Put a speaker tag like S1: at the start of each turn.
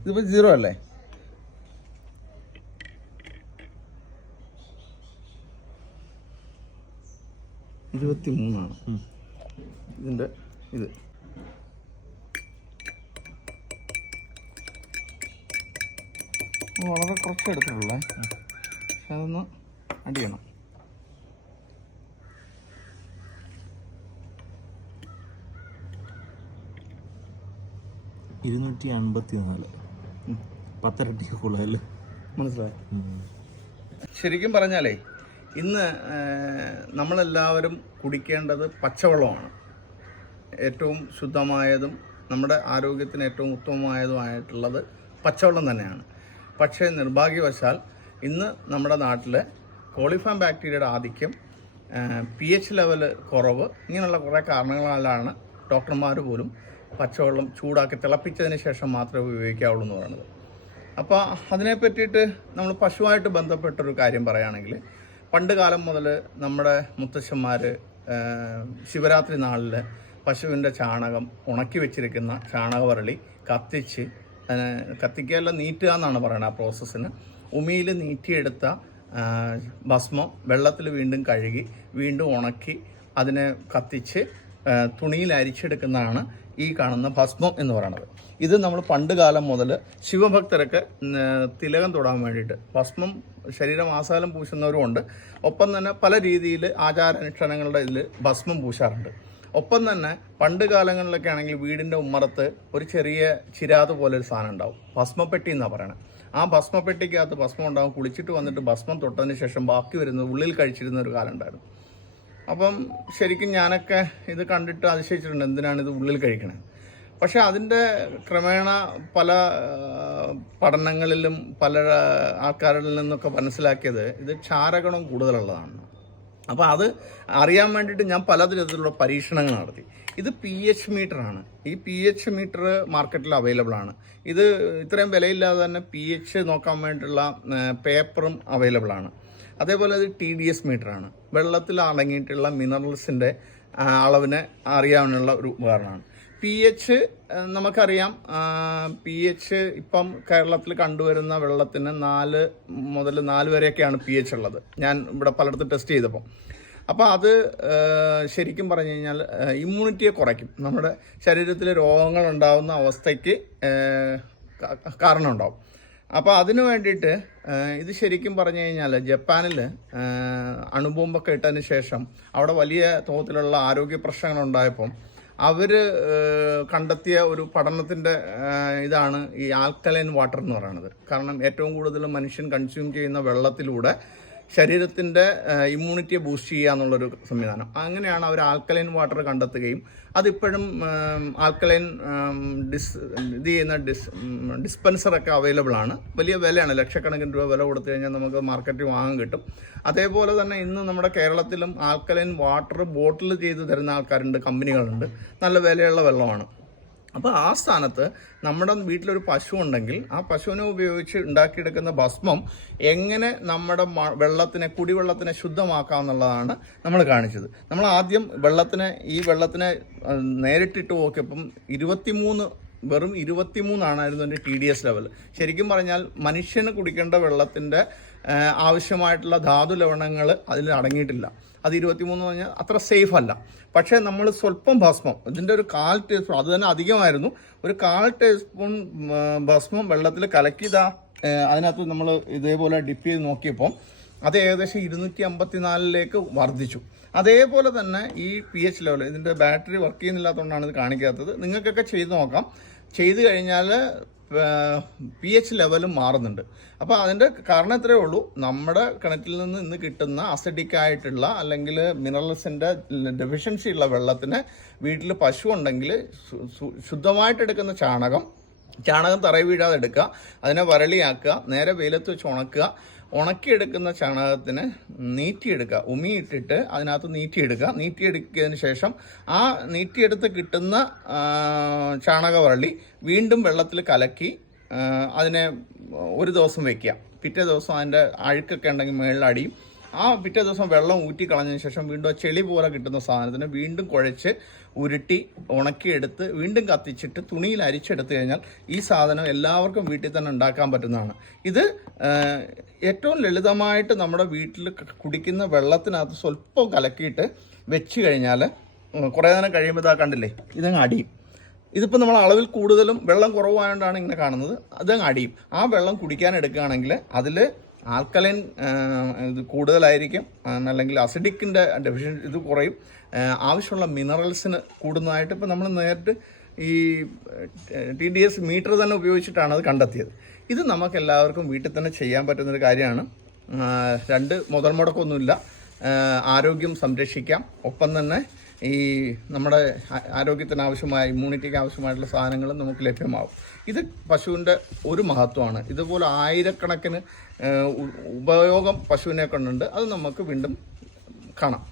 S1: ഇതിപ്പോൾ സീറോ അല്ലേ? ഇരുപത്തി മൂന്നാണ് ഇതിന്റെ ഇത്. വളരെ കുറച്ച് എടുത്തിട്ടുള്ളേ. പക്ഷെ അതൊന്ന് അടിയണം
S2: ഇരുന്നൂറ്റി അൻപത്തി നാല് പത്തരട്ടി കൂടുതൽ
S1: മനസ്സിലായി. ശരിക്കും പറഞ്ഞാലേ ഇന്ന് നമ്മളെല്ലാവരും കുടിക്കേണ്ടത് പച്ചവെള്ളമാണ്. ഏറ്റവും ശുദ്ധമായതും നമ്മുടെ ആരോഗ്യത്തിന് ഏറ്റവും ഉത്തമമായതുമായിട്ടുള്ളത് പച്ചവെള്ളം തന്നെയാണ്. പക്ഷേ നിർഭാഗ്യവശാൽ ഇന്ന് നമ്മുടെ നാട്ടിൽ കോളിഫാം ബാക്ടീരിയയുടെ ആധിക്യം പി എച്ച് ലെവൽ കുറവ് ഇങ്ങനെയുള്ള കുറേ കാരണങ്ങളാലാണ് ഡോക്ടർമാർ പോലും പച്ചവെള്ളം ചൂടാക്കി തിളപ്പിച്ചതിന് ശേഷം മാത്രമേ ഉപയോഗിക്കാവുള്ളൂ എന്ന് പറയുന്നത്. അപ്പോൾ അതിനെ പറ്റിയിട്ട് നമ്മൾ പശുവായിട്ട് ബന്ധപ്പെട്ടൊരു കാര്യം പറയുകയാണെങ്കിൽ പണ്ട് കാലം മുതൽ നമ്മുടെ മുത്തശ്ശന്മാർ ശിവരാത്രി നാളിൽ പശുവിന്റെ ചാണകം ഉണക്കി വെച്ചിരിക്കുന്ന ചാണകവരളി കത്തിച്ച് അതിനെ നീറ്റുക എന്നാണ് പറയുന്നത് ആ പ്രോസസ്സിന് ഉമിയിൽ നീറ്റിയെടുത്ത ഭസ്മം വെള്ളത്തിൽ വീണ്ടും കഴുകി വീണ്ടും ഉണക്കി അതിനെ കത്തിച്ച് തുണിയിൽ അരിച്ചെടുക്കുന്നതാണ് ഈ കാണുന്ന ഭസ്മം എന്ന് പറയുന്നത് ഇത് നമ്മൾ പണ്ട് കാലം മുതൽ ശിവഭക്തരൊക്കെ തിലകം തൊടാൻ വേണ്ടിയിട്ട് ഭസ്മം ശരീരം ആസാലം പൂശുന്നവരുമുണ്ട് ഒപ്പം തന്നെ പല രീതിയിൽ ആചാരാനുഷ്ഠാനങ്ങളുടെ ഇതിൽ ഭസ്മം പൂശാറുണ്ട്. ഒപ്പം തന്നെ പണ്ട് കാലങ്ങളിലൊക്കെ ആണെങ്കിൽ വീടിന്റെ ഉമ്മറത്ത് ഒരു ചെറിയ ചിരാത് പോലെ ഒരു സാധനം ഉണ്ടാവും. ഭസ്മപ്പെട്ടി എന്നാണ് പറയണത് ആ ഭസ്മപ്പെട്ടിക്കകത്ത് ഭസ്മം ഉണ്ടാവും. കുളിച്ചിട്ട് വന്നിട്ട് ഭസ്മം തൊട്ടതിന് ശേഷം ബാക്കി വരുന്നത് ഉള്ളിൽ കഴിച്ചിരുന്ന ഒരു കാലം ഉണ്ടായിരുന്നു. അപ്പം ശരിക്കും ഞാനൊക്കെ ഇത് കണ്ടിട്ട് അതിശയിച്ചിട്ടുണ്ട് എന്തിനാണ് ഇത് ഉള്ളിൽ കഴിക്കണത് പക്ഷേ അതിന്റെ ക്രമേണ പല പഠനങ്ങളിലും പല ആൾക്കാരിൽ നിന്നൊക്കെ മനസ്സിലാക്കിയത് ഇത് ക്ഷാരഗുണം കൂടുതലുള്ളതാണ്. അപ്പോൾ അത് അറിയാൻ വേണ്ടിയിട്ട് ഞാൻ പലതരത്തിലുള്ള പരീക്ഷണങ്ങൾ നടത്തി. ഇത് പി എച്ച് മീറ്ററാണ്. ഈ പി എച്ച് മീറ്റർ മാർക്കറ്റിൽ അവൈലബിൾ ആണ്. ഇത് ഇത്രയും വിലയില്ലാതെ തന്നെ പി എച്ച് നോക്കാൻ വേണ്ടിയിട്ടുള്ള പേപ്പറും അവൈലബിൾ ആണ്. അതേപോലെ അത് ടി ഡി എസ് മീറ്ററാണ് വെള്ളത്തിൽ അടങ്ങിയിട്ടുള്ള മിനറൽസിന്റെ അളവിനെ അറിയാനുള്ള ഒരു ഉപകരണമാണ്. പി എച്ച് നമുക്കറിയാം. പി എച്ച് ഇപ്പം കേരളത്തിൽ കണ്ടുവരുന്ന വെള്ളത്തിന് നാല് മുതൽ നാല് വരെയൊക്കെയാണ് പി എച്ച് ഉള്ളത്. ഞാൻ ഇവിടെ പലയിടത്തും ടെസ്റ്റ് ചെയ്തപ്പോൾ അപ്പോൾ അത് ശരിക്കും പറഞ്ഞു കഴിഞ്ഞാൽ ഇമ്മ്യൂണിറ്റിയെ കുറയ്ക്കും. നമ്മുടെ ശരീരത്തിൽ രോഗങ്ങൾ ഉണ്ടാകുന്ന അവസ്ഥയ്ക്ക് കാരണമുണ്ടാവും. അപ്പോൾ അതിനു വേണ്ടിയിട്ട് ഇത് ശരിക്കും പറഞ്ഞു കഴിഞ്ഞാൽ ജപ്പാനിൽ അണുബോംബൊക്കെ ഇട്ടതിന് ശേഷം അവിടെ വലിയ തോതിലുള്ള ആരോഗ്യ പ്രശ്നങ്ങൾ ഉണ്ടായപ്പം അവർ കണ്ടെത്തിയ ഒരു പഠനത്തിന്റെ ഇതാണ് ഈ ആൽക്കലൈൻ വാട്ടർ എന്ന് പറയുന്നത്. കാരണം ഏറ്റവും കൂടുതൽ മനുഷ്യൻ കൺസ്യൂം ചെയ്യുന്ന വെള്ളത്തിലൂടെ ശരീരത്തിന്റെ ഇമ്മ്യൂണിറ്റിയെ ബൂസ്റ്റ് ചെയ്യുക എന്നുള്ളൊരു സംവിധാനം. അങ്ങനെയാണ് അവർ ആൽക്കലൈൻ വാട്ടർ കണ്ടെത്തുകയും അതിപ്പോഴും ആൽക്കലൈൻ ഡിസ് ഇത് ചെയ്യുന്ന ഡിസ് ഡിസ്പെൻസറൊക്കെ അവൈലബിൾ ആണ്. വലിയ വിലയാണ്. ലക്ഷക്കണക്കിന് രൂപ വില കൊടുത്തു കഴിഞ്ഞാൽ നമുക്ക് മാർക്കറ്റിൽ വാങ്ങാൻ കിട്ടും. അതേപോലെ തന്നെ ഇന്ന് നമ്മുടെ കേരളത്തിലും ആൽക്കലൈൻ വാട്ടർ ബോട്ടിൽ ചെയ്ത് തരുന്ന ആൾക്കാരുണ്ട് കമ്പനികളുണ്ട്. നല്ല വിലയുള്ള വെള്ളമാണ്. അപ്പോൾ ആ സ്ഥാനത്ത് നമ്മുടെ വീട്ടിലൊരു പശു ഉണ്ടെങ്കിൽ ആ പശുവിനെ ഉപയോഗിച്ച് ഉണ്ടാക്കിയെടുക്കുന്ന ഭസ്മം എങ്ങനെ നമ്മുടെ വെള്ളത്തിനെ കുടിവെള്ളത്തിനെ ശുദ്ധമാക്കാം എന്നുള്ളതാണ് നമ്മൾ കാണിച്ചത്. നമ്മൾ ആദ്യം വെള്ളത്തിനെ ഈ വെള്ളത്തിനെ നേരിട്ടിട്ട് നോക്കിയപ്പം ഇരുപത്തിമൂന്ന് വെറും ഇരുപത്തിമൂന്നാണായിരുന്നു എന്റെ ടി ഡി എസ് ലെവൽ ശരിക്കും പറഞ്ഞാൽ മനുഷ്യന് കുടിക്കേണ്ട വെള്ളത്തിന്റെ ആവശ്യമായിട്ടുള്ള ധാതു ലവണങ്ങൾ അതിൽ അടങ്ങിയിട്ടില്ല. അത് ഇരുപത്തിമൂന്ന് പറഞ്ഞാൽ അത്ര സേഫ് അല്ല. പക്ഷേ നമ്മൾ സ്വല്പം ഭസ്മം ഇതിന്റെ ഒരു കാൽ ടീസ്പൂൺ അത് തന്നെ അധികമായിരുന്നു. ഒരു കാൽ ടീസ്പൂൺ ഭസ്മം വെള്ളത്തിൽ കലക്കിയത് അതിനകത്ത് നമ്മൾ ഇതേപോലെ ഡിപ്പ് ചെയ്ത് നോക്കിയപ്പോൾ അത് ഏകദേശം ഇരുന്നൂറ്റി അമ്പത്തിനാലിലേക്ക് വർദ്ധിച്ചു. അതേപോലെ തന്നെ ഈ പി എച്ച് ലെവൽ ഇതിന്റെ ബാറ്ററി വർക്ക് ചെയ്യുന്നില്ലാത്തതുകൊണ്ടാണ് ഇത് കാണിക്കാത്തത്. നിങ്ങൾക്കൊക്കെ ചെയ്ത് നോക്കാം. ചെയ്ത് കഴിഞ്ഞാൽ പി എച്ച് ലെവലും മാറുന്നുണ്ട്. അപ്പോൾ അതിന്റെ കാരണം ഇത്രയേ ഉള്ളൂ. നമ്മുടെ കിണറ്റിൽ നിന്ന് ഇന്ന് കിട്ടുന്ന അസിഡിക് ആയിട്ടുള്ള അല്ലെങ്കിൽ മിനറൽസിന്റെ ഡെഫിഷ്യൻസി ഉള്ള വെള്ളത്തിന് വീട്ടിൽ പശു ഉണ്ടെങ്കിൽ ശുദ്ധമായിട്ട് എടുക്കുന്ന ചാണകം ചാണകം തറയിൽ വീഴാതെ എടുക്കുക അതിനെ വരളിയാക്കുക നേരെ വെയിലത്ത് വെച്ച് ഉണക്കുക ഉണക്കിയെടുക്കുന്ന ചാണകത്തിന് നീറ്റിയെടുക്കുക. ഉമിയിട്ടിട്ട് അതിനകത്ത് നീറ്റിയെടുക്കുക. നീറ്റിയെടുക്കിയതിന് ശേഷം ആ നീറ്റിയെടുത്ത് കിട്ടുന്ന ചാണകവള്ളി വീണ്ടും വെള്ളത്തിൽ കലക്കി അതിനെ ഒരു ദിവസം വെക്കുക. പിറ്റേ ദിവസം അതിന്റെ അഴുക്കൊക്കെ ഉണ്ടെങ്കിൽ മുകളിലടിയും ആ പിറ്റേ ദിവസം വെള്ളം ഊറ്റി കളഞ്ഞതിന് ശേഷം വീണ്ടും ആ ചെളി പോലെ കിട്ടുന്ന സാധനത്തിന് വീണ്ടും കുഴച്ച് ഉരുട്ടി ഉണക്കിയെടുത്ത് വീണ്ടും കത്തിച്ചിട്ട് തുണിയിൽ അരിച്ചെടുത്തു കഴിഞ്ഞാൽ ഈ സാധനം എല്ലാവർക്കും വീട്ടിൽ തന്നെ ഉണ്ടാക്കാൻ പറ്റുന്നതാണ്. ഇത് ഏറ്റവും ലളിതമായിട്ട് നമ്മുടെ വീട്ടിൽ കുടിക്കുന്ന വെള്ളത്തിനകത്ത് സ്വല്പം കലക്കിയിട്ട് വെച്ച് കഴിഞ്ഞാൽ കുറേ നേരം കഴിയുമ്പോൾ ഇതാ കണ്ടില്ലേ? ഇതങ്ങ് അടിയും. ഇതിപ്പോൾ നമ്മൾ അളവിൽ കൂടുതലും വെള്ളം കുറവായതുകൊണ്ടാണ് ഇങ്ങനെ കാണുന്നത്. അതങ്ങ് അടിയും. ആ വെള്ളം കുടിക്കാൻ എടുക്കുകയാണെങ്കിൽ അതിൽ ആൽക്കലൈൻ ഇത് കൂടുതലായിരിക്കും. അല്ലെങ്കിൽ അസിഡിക്കിന്റെ ഡെഫിഷ്യൻ ഇത് കുറയും. ആവശ്യമുള്ള മിനറൽസിന് കൂടുന്നതായിട്ട് ഇപ്പോൾ നമ്മൾ നേരിട്ട് ഈ ടി ഡി എസ് മീറ്റർ തന്നെ ഉപയോഗിച്ചിട്ടാണ് അത് കണ്ടെത്തിയത്. ഇത് നമുക്ക് എല്ലാവർക്കും വീട്ടിൽ തന്നെ ചെയ്യാൻ പറ്റുന്നൊരു കാര്യമാണ്. രണ്ട് മുതൽ മുടക്കൊന്നുമില്ല ആരോഗ്യം സംരക്ഷിക്കാം. ഒപ്പം തന്നെ ഈ നമ്മുടെ ആരോഗ്യത്തിന് ആവശ്യമായ ഇമ്മ്യൂണിറ്റിക്ക് ആവശ്യമായിട്ടുള്ള സാധനങ്ങളും നമുക്ക് ലഭ്യമാവും. ഇത് പശുവിന്റെ ഒരു മഹത്വമാണ്. ഇതുപോലെ ആയിരക്കണക്കിന് ഉപയോഗം പശുവിനെ കൊണ്ടുണ്ട്. അത് നമുക്ക് വീണ്ടും കാണാം.